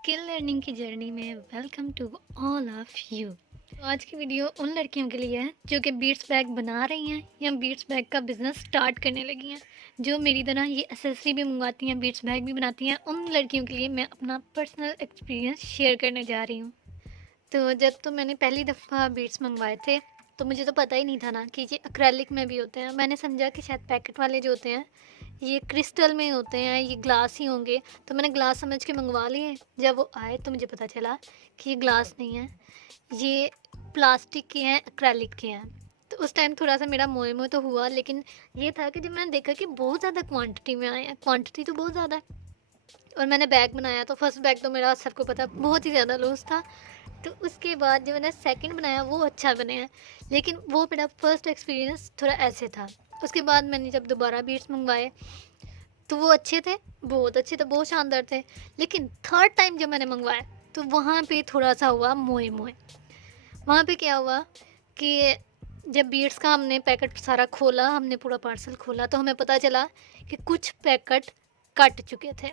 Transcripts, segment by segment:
Skill learning की journey में welcome to all of you. तो आज की वीडियो उन लड़कियों के लिए है जो कि बीट्स बैग बना रही हैं या बीट्स बैग का बिजनेस स्टार्ट करने लगी हैं, जो मेरी तरह ये एसेसरी भी मंगवाती हैं, बीट्स बैग भी बनाती हैं। उन लड़कियों के लिए मैं अपना पर्सनल एक्सपीरियंस शेयर करने जा रही हूँ। तो जब तो मैंने पहली दफ़ा बीट्स मंगवाए थे तो मुझे तो पता ही नहीं था ना कि ये एक्रेलिक में भी होते हैं। मैंने समझा कि शायद पैकेट वाले जो होते हैं ये क्रिस्टल में होते हैं, ये ग्लास ही होंगे, तो मैंने ग्लास समझ के मंगवा लिए। जब वो आए तो मुझे पता चला कि ये ग्लास नहीं है, ये प्लास्टिक के हैं, एक्रेलिक के हैं। तो उस टाइम थोड़ा सा मेरा मोह मोह तो हुआ, लेकिन ये था कि जब मैंने देखा कि बहुत ज़्यादा क्वांटिटी में आए हैं, क्वांटिटी तो बहुत ज़्यादा है, और मैंने बैग बनाया तो फर्स्ट बैग तो मेरा सबको पता बहुत ही ज़्यादा लॉस था। तो उसके बाद जो मैंने सेकंड बनाया वो अच्छा बने हैं, लेकिन वो मेरा फर्स्ट एक्सपीरियंस थोड़ा ऐसे था। उसके बाद मैंने जब दोबारा बीट्स मंगवाए तो वो अच्छे थे, बहुत अच्छे थे, बहुत शानदार थे। लेकिन थर्ड टाइम जब मैंने मंगवाया तो वहाँ पे थोड़ा सा हुआ मोए मोए। वहाँ पे क्या हुआ कि जब बीट्स का हमने पैकेट सारा खोला, हमने पूरा पार्सल खोला, तो हमें पता चला कि कुछ पैकेट कट चुके थे,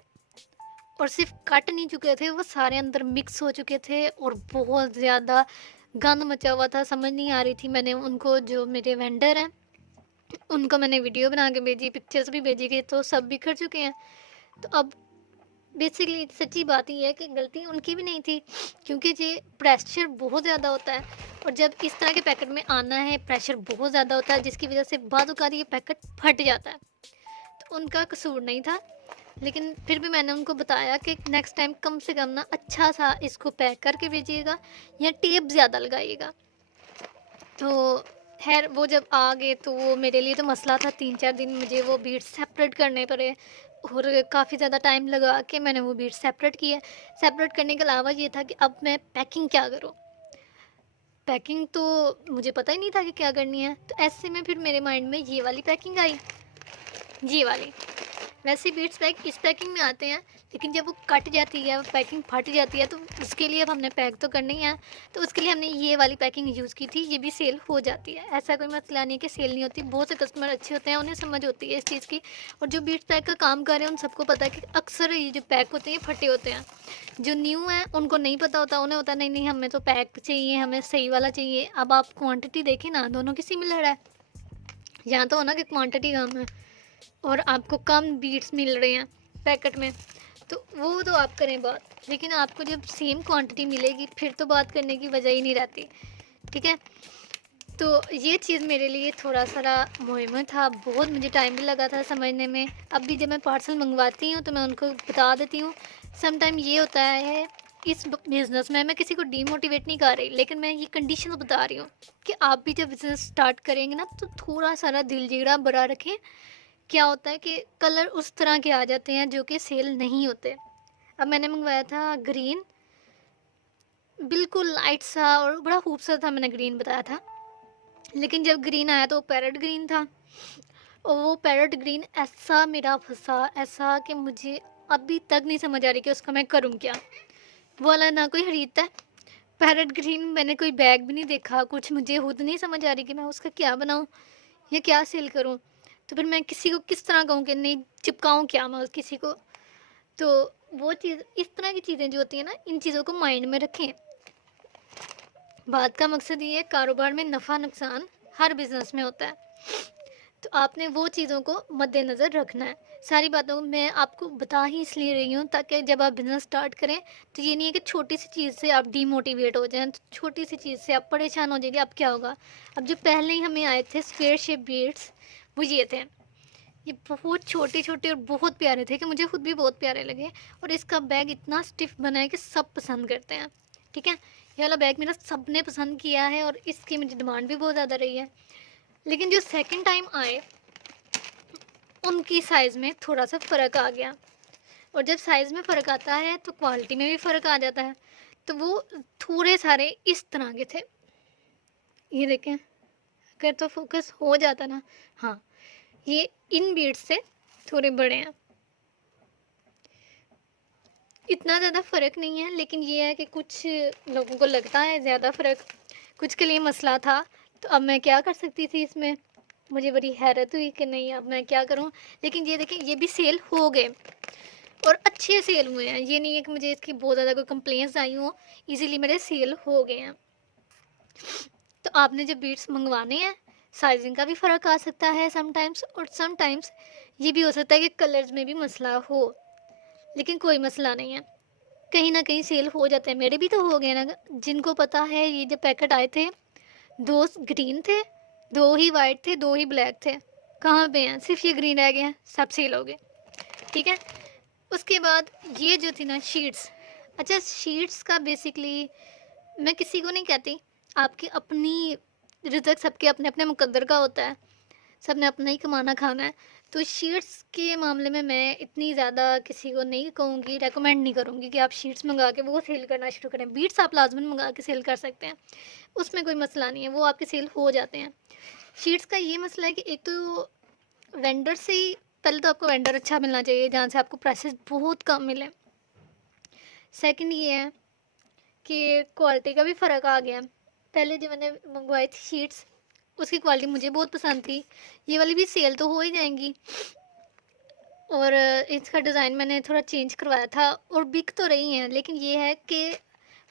और सिर्फ कट नहीं चुके थे, वो सारे अंदर मिक्स हो चुके थे और बहुत ज़्यादा गंद मचा हुआ था। समझ नहीं आ रही थी। मैंने उनको, जो मेरे वेंडर हैं, उनको मैंने वीडियो बना के भेजी, पिक्चर्स भी भेजी गई, तो सब बिखर चुके हैं। तो अब बेसिकली सच्ची बात ही है कि गलती उनकी भी नहीं थी, क्योंकि ये प्रेशर बहुत ज़्यादा होता है, और जब इस तरह के पैकेट में आना है प्रेशर बहुत ज़्यादा होता है, जिसकी वजह से बाद औक़ात ये पैकेट फट जाता है। तो उनका कसूर नहीं था, लेकिन फिर भी मैंने उनको बताया कि नेक्स्ट टाइम कम से कम ना अच्छा सा इसको पैक करके भेजिएगा या टेप ज़्यादा लगाइएगा। तो खैर वो जब आ गए तो वो मेरे लिए तो मसला था, 3-4 दिन मुझे वो बीट्स सेपरेट करने पड़े, और काफ़ी ज़्यादा टाइम लगा के मैंने वो बीट्स सेपरेट किए। सेपरेट करने के अलावा ये था कि अब मैं पैकिंग क्या करूँ? पैकिंग तो मुझे पता ही नहीं था कि क्या करनी है। तो ऐसे में फिर मेरे माइंड में ये वाली पैकिंग आई, ये वाली। वैसे बीट्स बैग इस पैकिंग में आते हैं, लेकिन जब वो कट जाती है, पैकिंग फट जाती है, तो उसके लिए अब हमने पैक तो करना ही है। तो उसके लिए हमने ये वाली पैकिंग यूज़ की थी। ये भी सेल हो जाती है, ऐसा कोई मसला नहीं है कि सेल नहीं होती। बहुत से कस्टमर अच्छे होते हैं, उन्हें समझ होती है इस चीज़ की। और जो बीट्स बैग का काम कर रहे हैं उन सबको पता है कि अक्सर ये जो पैक होते हैं ये फटे होते हैं। जो न्यू हैं उनको नहीं पता होता, उन्हें होता नहीं नहीं हमें तो पैक चाहिए, हमें सही वाला चाहिए। अब आप क्वान्टिटी देखें ना, दोनों की सिमिलर है। यहाँ तो हो ना कि क्वान्टिटी कम है और आपको कम बीट्स मिल रहे हैं पैकेट में, तो वो तो आप करें बात, लेकिन आपको जब सेम क्वांटिटी मिलेगी फिर तो बात करने की वजह ही नहीं रहती। ठीक है, तो ये चीज़ मेरे लिए थोड़ा सा मुहिम था, बहुत मुझे टाइम भी लगा था समझने में। अब भी जब मैं पार्सल मंगवाती हूँ तो मैं उनको बता देती हूँ। समटाइम ये होता है इस बिज़नेस में, मैं किसी को डीमोटिवेट नहीं कर रही, लेकिन मैं ये कंडीशन बता रही हूँ कि आप भी जब बिज़नेस स्टार्ट करेंगे ना तो थोड़ा सारा दिल जिगड़ा बड़ा रखें। क्या होता है कि कलर उस तरह के आ जाते हैं जो कि सेल नहीं होते। अब मैंने मंगवाया था ग्रीन, बिल्कुल लाइट सा और बड़ा खूबसूरत था, मैंने ग्रीन बताया था, लेकिन जब ग्रीन आया तो वो पैरेट ग्रीन था, और वो पैरेट ग्रीन ऐसा मेरा फंसा, ऐसा कि मुझे अभी तक नहीं समझ आ रही कि उसका मैं करूँ क्या। वो वाला ना कोई खरीदता है पैरेट ग्रीन, मैंने कोई बैग भी नहीं देखा, कुछ मुझे खुद नहीं समझ आ रही कि मैं उसका क्या बनाऊँ या क्या सेल करूँ। तो फिर मैं किसी को किस तरह कहूँ कि नहीं, चिपकाऊँ क्या मैं किसी को। तो वो चीज़, इस तरह की चीज़ें जो होती हैं ना, इन चीज़ों को माइंड में रखें। बात का मकसद ये है, कारोबार में नफ़ा नुकसान हर बिज़नेस में होता है, तो आपने वो चीज़ों को मद्देनज़र रखना है। सारी बातों को मैं आपको बता ही इसलिए रही हूँ ताकि जब आप बिज़नेस स्टार्ट करें तो ये नहीं है कि छोटी सी चीज़ से आप डीमोटिवेट हो जाएं, तो छोटी सी चीज़ से आप परेशान हो जाएंगे। अब क्या होगा, अब जो पहले ही हमें आए थे स्क्वेयर शेप बीड्स, वो ये थे, ये बहुत छोटे छोटे और बहुत प्यारे थे कि मुझे खुद भी बहुत प्यारे लगे। और इसका बैग इतना स्टिफ बना है कि सब पसंद करते हैं। ठीक है, ये वाला बैग मेरा सब ने पसंद किया है और इसकी मुझे डिमांड भी बहुत ज़्यादा रही है। लेकिन जो सेकंड टाइम आए उनकी साइज़ में थोड़ा सा फ़र्क आ गया, और जब साइज़ में फ़र्क आता है तो क्वालिटी में भी फ़र्क आ जाता है। तो वो थोड़े सारे इस तरह के थे, ये देखें, अगर तो फोकस हो जाता ना, हाँ, ये इन बीड्स से थोड़े बड़े हैं। इतना ज़्यादा फ़र्क नहीं है, लेकिन ये है कि कुछ लोगों को लगता है ज़्यादा फ़र्क, कुछ के लिए मसला था। तो अब मैं क्या कर सकती थी इसमें, मुझे बड़ी हैरत हुई कि नहीं अब मैं क्या करूं। लेकिन ये देखें, ये भी सेल हो गए। और अच्छे सेल हुए हैं। ये नहीं है कि मुझे इसकी बहुत ज़्यादा कोई कंप्लेंट्स आई हों, इजीली मेरे सेल हो गए हैं। तो आपने जब बीट्स मंगवाने हैं, साइजिंग का भी फ़र्क आ सकता है समटाइम्स, और समटाइम्स ये भी हो सकता है कि कलर्स में भी मसला हो, लेकिन कोई मसला नहीं है, कहीं ना कहीं सेल हो जाते हैं। मेरे भी तो हो गए ना। जिनको पता है, ये जब पैकेट आए थे, 2 ग्रीन थे, 2 ही वाइट थे, 2 ही ब्लैक थे। कहाँ पे हैं? सिर्फ ये ग्रीन रह गए हैं, सब सेल हो गए। ठीक है। उसके बाद ये जो थी ना शीट्स, अच्छा शीट्स का बेसिकली मैं किसी को नहीं कहती, आपकी अपनी रिज़्क, सबके अपने अपने मुकद्दर का होता है, सब ने अपना ही कमाना खाना है। तो शीट्स के मामले में मैं इतनी ज़्यादा किसी को नहीं कहूँगी, रेकमेंड नहीं करूँगी कि आप शीट्स मंगा के वो सेल करना शुरू करें। बीट्स आप लाजमन मंगा के सेल कर सकते हैं, उसमें कोई मसला नहीं है, वो आपके सेल हो जाते हैं। शीट्स का ये मसला है कि एक तो वेंडर से ही, पहले तो आपको वेंडर अच्छा मिलना चाहिए जहाँ से आपको प्राइसेस बहुत कम मिले। सेकंड ये है कि क्वालिटी का भी फ़र्क आ गया। पहले जो मैंने मंगवाई थी शीट्स, उसकी क्वालिटी मुझे बहुत पसंद थी। ये वाली भी सेल तो हो ही जाएंगी, और इसका डिज़ाइन मैंने थोड़ा चेंज करवाया था, और बिक तो रही हैं, लेकिन ये है कि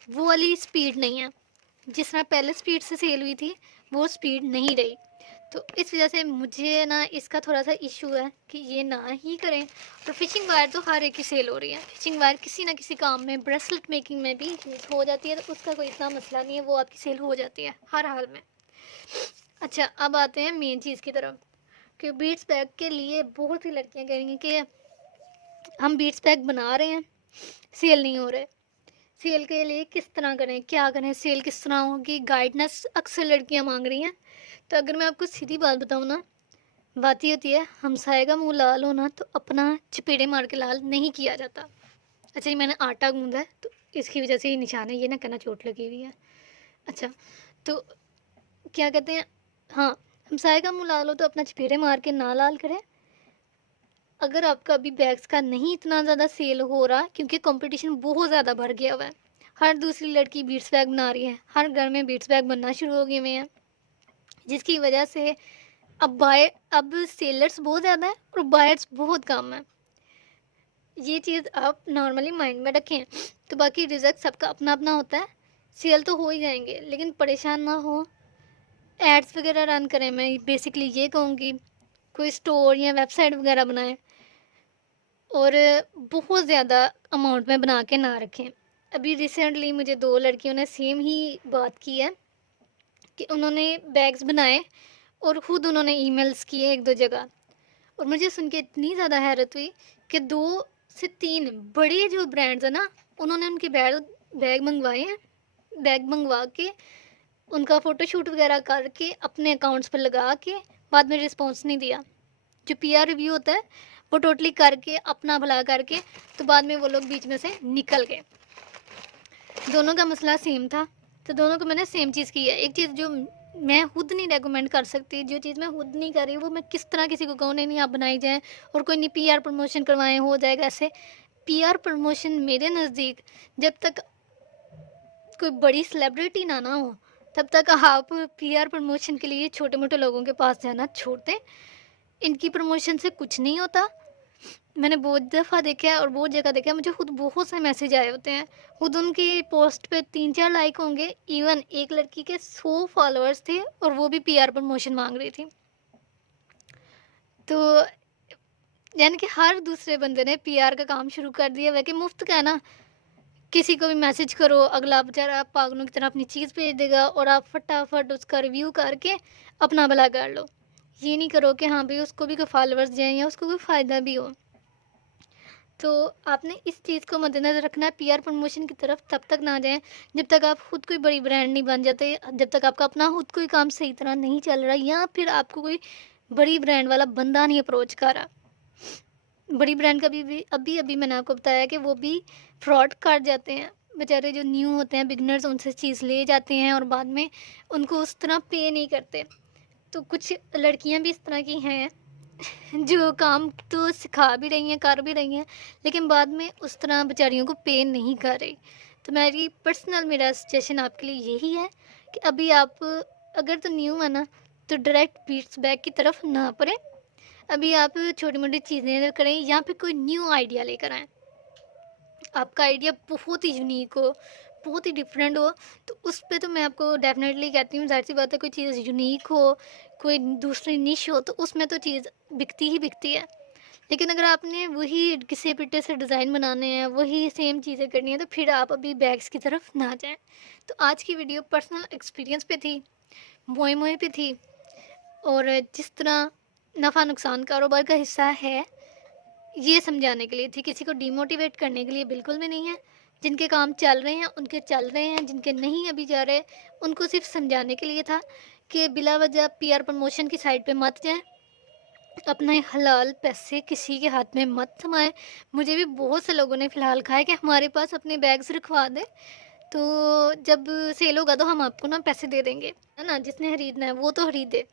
वो वाली स्पीड नहीं है। जिस तरह पहले स्पीड से सेल हुई थी, वो स्पीड नहीं रही। तो इस वजह से मुझे ना इसका थोड़ा सा इशू है कि ये ना ही करें। और फिशिंग वायर तो हर एक की सेल हो रही है। फिशिंग वायर किसी ना किसी काम में, ब्रेसलेट मेकिंग में भी यूज़ हो जाती है, तो उसका कोई इतना मसला नहीं है, वो आपकी सेल हो जाती है हर हाल में। अच्छा, अब आते हैं मेन चीज़ की तरफ, कि बीट्स बैग के लिए बहुत सी लड़कियां कह रही हैं कि हम बीट्स बैग बना रहे हैं, सेल नहीं हो रहे। सेल के लिए किस तरह करें, क्या करें, सेल किस तरह होगी, गाइडेंस अक्सर लड़कियां मांग रही हैं। तो अगर मैं आपको सीधी बात बताऊँ ना, बात ही होती है, हमसाए का मुँह लाल होना तो अपना चपेड़े मार के लाल नहीं किया जाता। अच्छा, ये मैंने आटा गूंदा है तो इसकी वजह से ये निशान है, ये ना कहना चोट लगी हुई है। अच्छा, तो क्या कहते हैं, हाँ, हमसाए का मुँह लाल हो तो अपना चपेड़े मार के ना लाल करें। अगर आपका अभी बैग्स का नहीं इतना ज़्यादा सेल हो रहा, क्योंकि कंपटीशन बहुत ज़्यादा बढ़ गया हुआ है, हर दूसरी लड़की बीट्स बैग बना रही है, हर घर में बीट्स बैग बनना शुरू हो गए हुए हैं, जिसकी वजह से अब सेलर्स बहुत ज़्यादा है और बायर्स बहुत कम है। ये चीज़ आप नॉर्मली माइंड में रखें। तो बाकी रिजल्ट सबका अपना अपना होता है, सेल तो हो ही जाएंगे, लेकिन परेशान ना हो, एड्स वगैरह रन करें। मैं बेसिकली ये कहूँगी, कोई स्टोर या वेबसाइट वगैरह बनाएं, और बहुत ज़्यादा अमाउंट में बना के ना रखें। अभी रिसेंटली मुझे 2 लड़कियों ने सेम ही बात की है कि उन्होंने बैग्स बनाए और ख़ुद उन्होंने ईमेल्स किए 1-2 जगह, और मुझे सुन के इतनी ज़्यादा हैरत हुई कि 2 से 3 बड़े जो ब्रांड्स हैं ना, उन्होंने उनके बैग मंगवाए हैं। बैग मंगवा के उनका फ़ोटोशूट वगैरह करके अपने अकाउंट्स पर लगा के बाद में रिस्पॉन्स नहीं दिया। जो पीआर रिव्यू होता है वो टोटली करके अपना भला करके, तो बाद में वो लोग बीच में से निकल गए। दोनों का मसला सेम था, तो दोनों को मैंने सेम चीज़ की है। एक चीज़ जो मैं खुद नहीं रेकमेंड कर सकती, जो चीज़ मैं खुद नहीं कर रही, वो मैं किस तरह किसी को कहूँ नहीं नहीं आप बनाई जाए, और कोई नहीं पीआर प्रमोशन करवाएं हो जाएगा ऐसे। पीआर प्रमोशन मेरे नज़दीक जब तक कोई बड़ी सेलिब्रिटी ना हो, तब तक आप पीआर प्रमोशन के लिए छोटे मोटे लोगों के पास जाना छोड़ दें। इनकी प्रमोशन से कुछ नहीं होता। मैंने बहुत दफ़ा देखा है और बहुत जगह देखा है, मुझे खुद बहुत से मैसेज आए होते हैं। खुद उनकी पोस्ट पे 3-4 लाइक होंगे। इवन एक लड़की के 100 फॉलोअर्स थे और वो भी पीआर प्रमोशन मांग रही थी। तो यानी कि हर दूसरे बंदे ने पीआर का काम शुरू कर दिया है कि मुफ्त का है ना, किसी को भी मैसेज करो, अगला बेचारा पागलों की तरह अपनी चीज़ भेज देगा और आप फटाफट उसका रिव्यू करके अपना भला कर लो। ये नहीं करो कि हाँ भाई उसको भी कोई फॉलोअर्स जाएँ या उसको कोई फ़ायदा भी हो। तो आपने इस चीज़ को मद्देनज़र रखना है, पीआर प्रमोशन की तरफ तब तक ना जाएं जब तक आप खुद कोई बड़ी ब्रांड नहीं बन जाते, जब तक आपका अपना खुद कोई काम सही तरह नहीं चल रहा, या फिर आपको कोई बड़ी ब्रांड वाला बंदा नहीं अप्रोच कर रहा। बड़ी ब्रांड का भी अभी अभी मैंने आपको बताया कि वो भी फ्रॉड कर जाते हैं। बेचारे जो न्यू होते हैं बिगनर्स, उनसे चीज़ ले जाते हैं और बाद में उनको उस तरह पे नहीं करते। तो कुछ लड़कियां भी इस तरह की हैं जो काम तो सिखा भी रही हैं, कर भी रही हैं, लेकिन बाद में उस तरह बेचारियों को पे नहीं कर रही। तो मेरा सजेशन आपके लिए यही है कि अभी आप अगर तो न्यू है ना, तो डायरेक्ट बीट्स बैग की तरफ ना पड़े। अभी आप छोटी मोटी चीज़ें करें या फिर कोई न्यू आइडिया लेकर आएँ। आपका आइडिया बहुत ही यूनिक हो, बहुत ही डिफरेंट हो, तो उस पे तो मैं आपको डेफ़िनेटली कहती हूँ, ज़ाहिर-सी बात है कोई चीज़ यूनिक हो, कोई दूसरी निश हो, तो उसमें तो चीज़ बिकती ही बिकती है। लेकिन अगर आपने वही घिसे-पिटे से डिज़ाइन बनाने हैं, वही सेम चीज़ें करनी है, तो फिर आप अभी बैग्स की तरफ ना जाएँ। तो आज की वीडियो पर्सनल एक्सपीरियंस पे थी, मोए-मोए पे थी, और जिस तरह नफ़ा-नुकसान कारोबार का हिस्सा है, ये समझाने के लिए थी, किसी को डिमोटिवेट करने के लिए बिल्कुल भी नहीं है। जिनके काम चल रहे हैं, उनके चल रहे हैं, जिनके नहीं अभी जा रहे, उनको सिर्फ़ समझाने के लिए था कि बिला वजह पीआर प्रमोशन की साइट पे मत जाएँ, अपने हलाल पैसे किसी के हाथ में मत थमाएँ। मुझे भी बहुत से लोगों ने फ़िलहाल कहा है कि हमारे पास अपने बैग्स रखवा दें, तो जब सेल होगा तो हम आपको ना पैसे दे देंगे, है ना? जिसने खरीदना है वो तो खरीदे।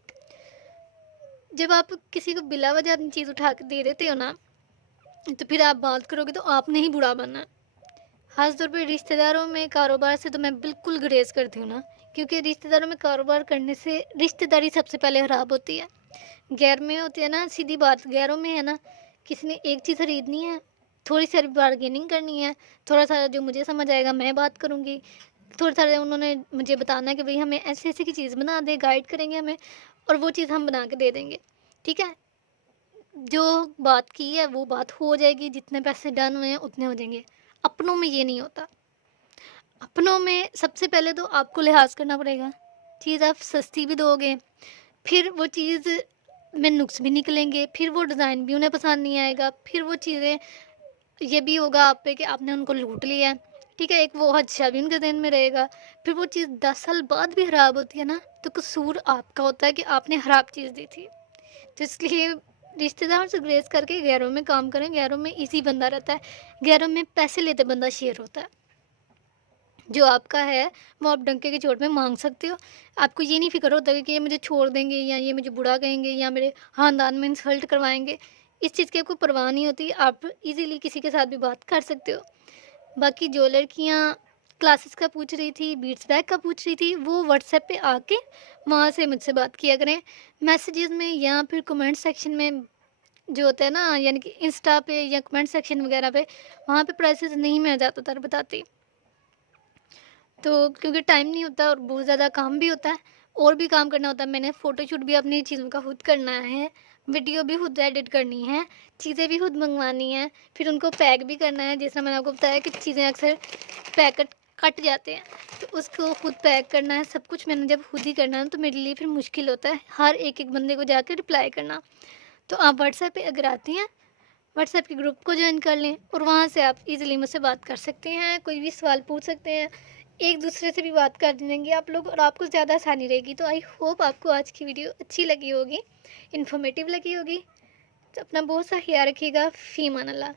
जब आप किसी को बिला वजह अपनी चीज़ उठा के दे देते हो ना, तो फिर आप बात करोगे तो आपने ही बुरा बनना है। ख़ास तौर पे रिश्तेदारों में कारोबार से तो मैं बिल्कुल गुरेज़ करती हूँ ना, क्योंकि रिश्तेदारों में कारोबार करने से रिश्तेदारी सबसे पहले ख़राब होती है। गैर में होती है ना, सीधी बात, गैरों में है ना, किसी ने एक चीज़ खरीदनी है, थोड़ी-सी बार्गेनिंग करनी है, थोड़ा-सा जो मुझे समझ आएगा मैं बात करूँगी, थोड़ा-सा उन्होंने मुझे बताना है कि भई हमें ऐसे-ऐसे की चीज़ बना दें, गाइड करेंगे हमें, और वो चीज़ हम बना के दे देंगे। ठीक है? जो बात की है वो बात हो जाएगी, जितने पैसे डन हुए हैं उतने हो जाएंगे। अपनों में ये नहीं होता। अपनों में सबसे पहले तो आपको लिहाज़ करना पड़ेगा। चीज़ आप सस्ती भी दोगे, फिर वो चीज़ में नुक्स भी निकलेंगे, फिर वो डिज़ाइन भी उन्हें पसंद नहीं आएगा, फिर वो चीज़ें, ये भी होगा आप पे कि आपने उनको लूट लिया है। ठीक है? एक वो हादसा भी उनके ज़हन में रहेगा। फिर वो चीज़ 10 साल बाद भी ख़राब होती है ना, तो कसूर आपका होता है कि आपने ख़राब चीज़ दी थी। तो इसलिए रिश्तेदार से ग्रेस करके गैरों में काम करें। गैरों में ईज़ी बंदा रहता है, गैरों में पैसे लेते बंदा शेर होता है। जो आपका है वो आप डंके की चोट में मांग सकते हो। आपको ये नहीं फ़िक्र होता कि ये मुझे छोड़ देंगे या ये मुझे बुरा कहेंगे या मेरे ख़ानदान में इंसल्ट करवाएंगे। इस चीज़ की आपको परवाह नहीं होती, आप इजीली किसी के साथ भी बात कर सकते हो। बाकी जो लड़कियाँ क्लासेस का पूछ रही थी, बीट्स बैग का पूछ रही थी, वो व्हाट्सएप पे आके वहाँ से मुझसे बात किया करें, मैसेजेस में या फिर कमेंट सेक्शन में। जो होता है ना, यानी कि इंस्टा पे या कमेंट सेक्शन वगैरह पे, वहाँ पे प्राइसेस नहीं मैं ज़्यादातर बताती। तो क्योंकि टाइम नहीं होता और बहुत ज़्यादा काम भी होता है, और भी काम करना होता है। मैंने फ़ोटोशूट भी अपनी चीज़ों का खुद करना है, वीडियो भी खुद एडिट करनी है, चीज़ें भी खुद मंगवानी है, फिर उनको पैक भी करना है। जैसा मैंने आपको बताया कि चीज़ें अक्सर पैकेट कट जाते हैं, तो उसको खुद पैक करना है। सब कुछ मैंने जब खुद ही करना है तो मेरे लिए फिर मुश्किल होता है हर एक-एक बंदे को जाके रिप्लाई करना। तो आप व्हाट्सएप पे अगर आती हैं, व्हाट्सएप के ग्रुप को ज्वाइन कर लें और वहाँ से आप इजीली मुझसे बात कर सकते हैं, कोई भी सवाल पूछ सकते हैं, एक दूसरे से भी बात कर लेंगे आप लोग और आपको ज़्यादा आसानी रहेगी। तो आई होप आपको आज की वीडियो अच्छी लगी होगी, इन्फॉर्मेटिव लगी होगी। तो अपना बहुत सा ख्याल रखिएगा। फ़ी अमान अल्लाह।